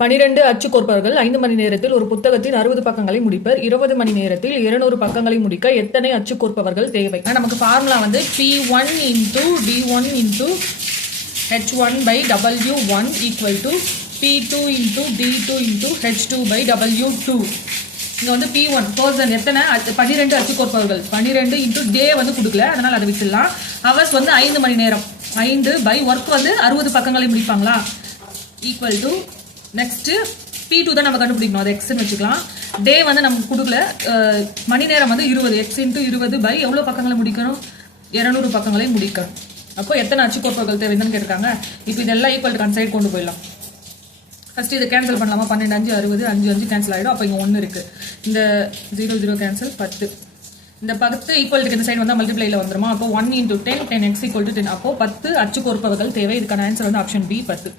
12 அச்சு கோர்ப்பவர்கள் 5 மணி நேரத்தில் ஒரு புத்தகத்தின் 60 பக்கங்களை முடிப்பர். 20 மணி நேரத்தில் 200 பக்கங்களை முடிக்க எத்தனை அச்சு கோர்ப்பவர்கள் தேவை? நமக்கு ஃபார்முலா வந்து P1 into D1 into H1 by W1 equal to P2 into D2 into H2 by W2. இங்க வந்து P1 பர்சன் எத்தனை 12 அச்சு கோர்ப்பவர்கள் 12 into டே வந்து கொடுக்கல, அதனால அதை விட்டுடலாம். ஹவர்ஸ் வந்து 5 மணி நேரம், 5 by ஒர்க் வந்து 60 பக்கங்களை முடிப்பாங்களா ஈக்குவல் டு நெக்ஸ்ட் P2 தான் நம்ம கண்டுபிடிக்கணும், அது எக்ஸ்ன்னு வச்சுக்கலாம். டே வந்து நமக்கு கொடுக்கல, மணி நேரம் வந்து 20, எக்ஸ் இன்ட்டு 20 பை எவ்வளோ பக்கங்களை முடிக்கணும், 200 பக்கங்களை முடிக்கணும். அப்போ எத்தனை அச்சு கோர்ப்பவர்கள் தேவைன்னு கேட்டிருக்காங்க. இப்போ இதெல்லாம் ஈக்குவல் டு கன்சைட் கொண்டு போயிடலாம். ஃபர்ஸ்ட் இதை கேன்சல் பண்ணலாமா, 12 5 60, 5 5 கேன்சல் ஆகிடும். அப்போ இங்கே 1 இருக்குது, இந்த 0 0 கேன்சல், 10. இந்த 10 ஈக்குவல் டு இந்த சைடு வந்தால் மல்டிப்ளைல வந்துருமா. அப்போ 1 into 10 10x equal to 10. அப்போ 10 அச்சு கோர்ப்பவர்கள் தேவை. இதுக்கான ஆன்சர் வந்து ஆப்ஷன் பி 10.